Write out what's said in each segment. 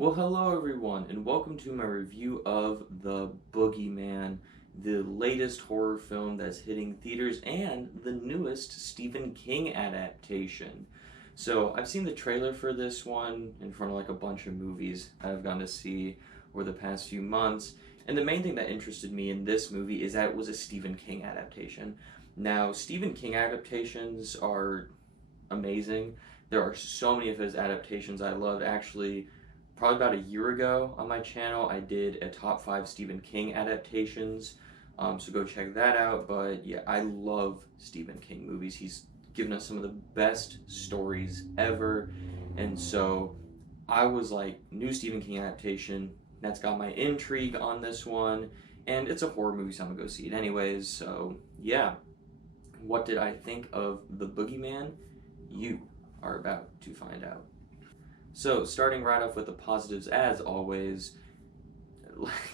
Well, hello everyone, and welcome to my review of The Boogeyman, the latest horror film that's hitting theaters and the newest Stephen King adaptation. So, I've seen the trailer for this one in front of like a bunch of movies I've gone to see over the past few months, and the main thing that interested me in this movie is that it was a Stephen King adaptation. Now, Stephen King adaptations are amazing. There are so many of his adaptations I loved. Actually, probably about a year ago on my channel, I did a top 5 Stephen King adaptations. So go check that out. But yeah, I love Stephen King movies. He's given us some of the best stories ever. And so I was like, new Stephen King adaptation. That's got my intrigue on this one. And it's a horror movie, so I'm gonna go see it anyways. So yeah, what did I think of The Boogeyman? You are about to find out. So, starting right off with the positives, as always,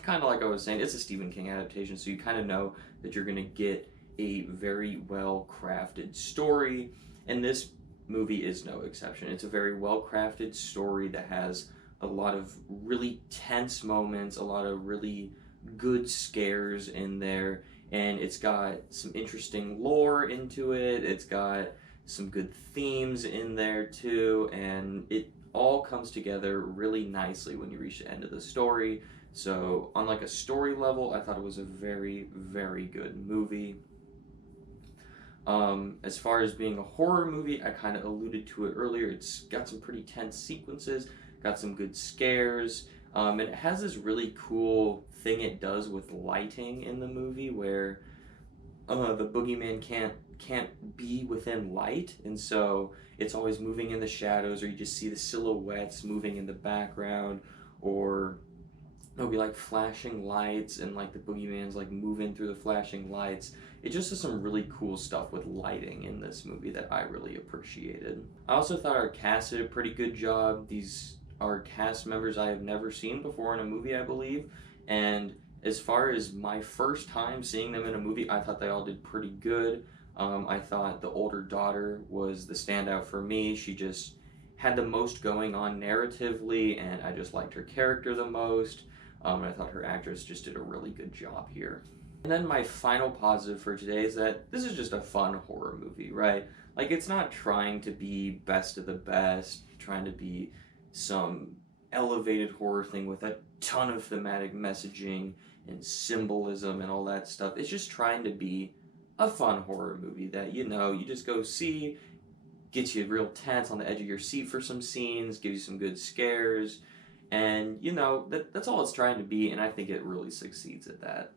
kind of like I was saying, it's a Stephen King adaptation, so you kind of know that you're going to get a very well crafted story, and this movie is no exception. It's a very well crafted story that has a lot of really tense moments, a lot of really good scares in there, and it's got some interesting lore into it. It's got some good themes in there too, and it all comes together really nicely when you reach the end of the story. So, on like a story level, I thought it was a very, very good movie. As far as being a horror movie, I kind of alluded to it earlier. It's got some pretty tense sequences, got some good scares, and it has this really cool thing it does with lighting in the movie where the boogeyman can't be within light, and so it's always moving in the shadows, or you just see the silhouettes moving in the background, or there'll be like flashing lights, and like the boogeyman's like moving through the flashing lights. It just does some really cool stuff with lighting in this movie that I really appreciated. I also thought our cast did a pretty good job. These are cast members I have never seen before in a movie, I believe, and as far as my first time seeing them in a movie, I thought they all did pretty good. I thought the older daughter was the standout for me. She just had the most going on narratively, and I just liked her character the most. And I thought her actress just did a really good job here. And then my final positive for today is that this is just a fun horror movie, right? Like, it's not trying to be best of the best, trying to be some elevated horror thing with a ton of thematic messaging and symbolism and all that stuff. It's just trying to be a fun horror movie that, you just go see, gets you real tense on the edge of your seat for some scenes, gives you some good scares, and, that's all it's trying to be, and I think it really succeeds at that.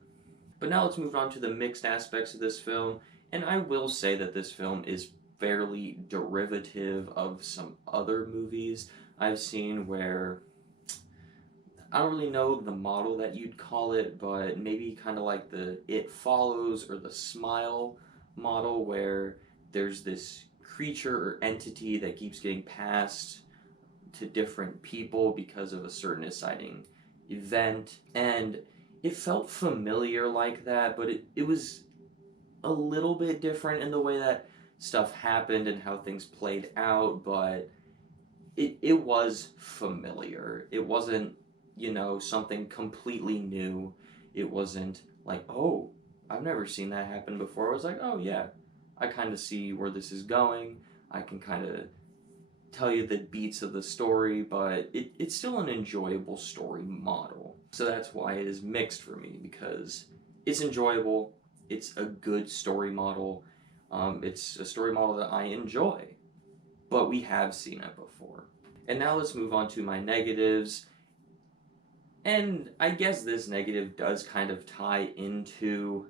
But now let's move on to the mixed aspects of this film, and I will say that this film is fairly derivative of some other movies I've seen where I don't really know the model that you'd call it, but maybe kind of like the It Follows or the Smile model, where there's this creature or entity that keeps getting passed to different people because of a certain exciting event. And it felt familiar like that, but it was a little bit different in the way that stuff happened and how things played out, but it was familiar. It wasn't, something completely new. It wasn't like, oh, I've never seen that happen before. I was like, oh yeah, I kind of see where this is going. I can kind of tell you the beats of the story, but it's still an enjoyable story model. So that's why it is mixed for me, because it's enjoyable, it's a good story model, it's a story model that I enjoy, but we have seen it before. And now let's move on to my negatives. And I guess this negative does kind of tie into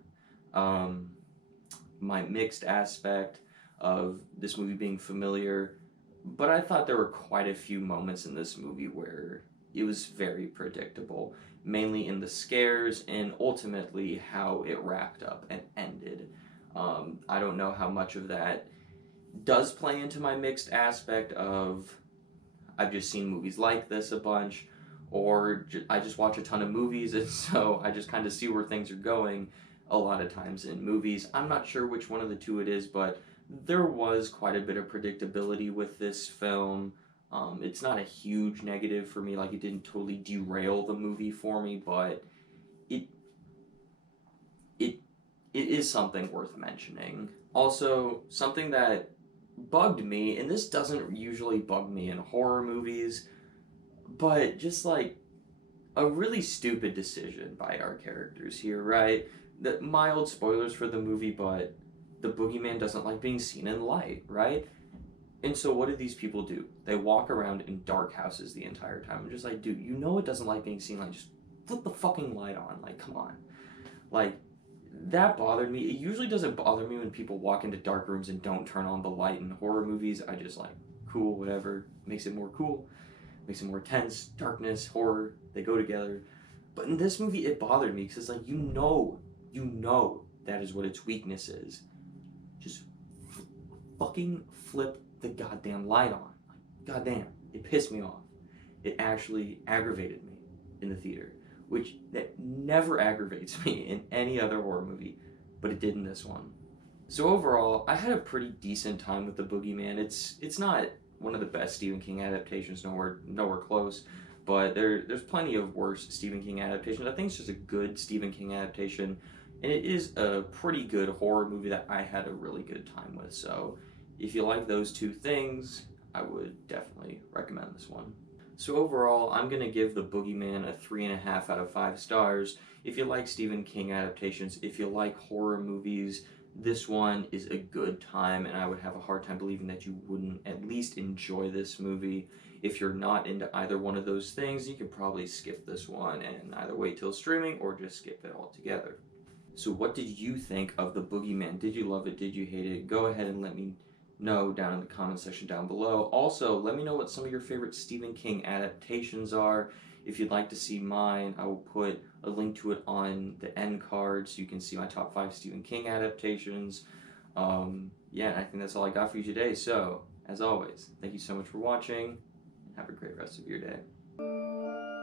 my mixed aspect of this movie being familiar, but I thought there were quite a few moments in this movie where it was very predictable, mainly in the scares and ultimately how it wrapped up and ended. I don't know how much of that does play into my mixed aspect of I've just seen movies like this a bunch, or I just watch a ton of movies, and so I just kind of see where things are going a lot of times in movies. I'm not sure which one of the two it is, but there was quite a bit of predictability with this film. It's not a huge negative for me, like it didn't totally derail the movie for me, but it it it is something worth mentioning. Also, something that bugged me, and this doesn't usually bug me in horror movies, but just like a really stupid decision by our characters here, right? The mild spoilers for the movie, but the boogeyman doesn't like being seen in light, right? And so what do these people do? They walk around in dark houses the entire time. I'm just like, dude, you know it doesn't like being seen, like just flip the fucking light on. Like, come on. Like, that bothered me. It usually doesn't bother me when people walk into dark rooms and don't turn on the light in horror movies. I just like, cool, whatever. Makes it more cool, makes it more tense. Darkness, horror, they go together. But in this movie, it bothered me because it's like, you know that is what its weakness is. Just fucking flip the goddamn light on. Like, goddamn, it pissed me off. It actually aggravated me in the theater, which that never aggravates me in any other horror movie, but it did in this one. So overall, I had a pretty decent time with the Boogeyman. It's not one of the best Stephen King adaptations, nowhere close, but there's plenty of worse Stephen King adaptations. I think it's just a good Stephen King adaptation, and it is a pretty good horror movie that I had a really good time with. So if you like those two things, I would definitely recommend this one. So overall, I'm going to give The Boogeyman a 3.5 out of 5 stars. If you like Stephen King adaptations, if you like horror movies, this one is a good time, and I would have a hard time believing that you wouldn't at least enjoy this movie. If you're not into either one of those things, you could probably skip this one and either wait till streaming or just skip it altogether. So what did you think of The Boogeyman? Did you love it? Did you hate it? Go ahead and let me know down in the comment section down below. Also, let me know what some of your favorite Stephen King adaptations are. If you'd like to see mine, I will put a link to it on the end card so you can see my top 5 Stephen King adaptations. Yeah, I think that's all I got for you today. So, as always, thank you so much for watching. Have a great rest of your day.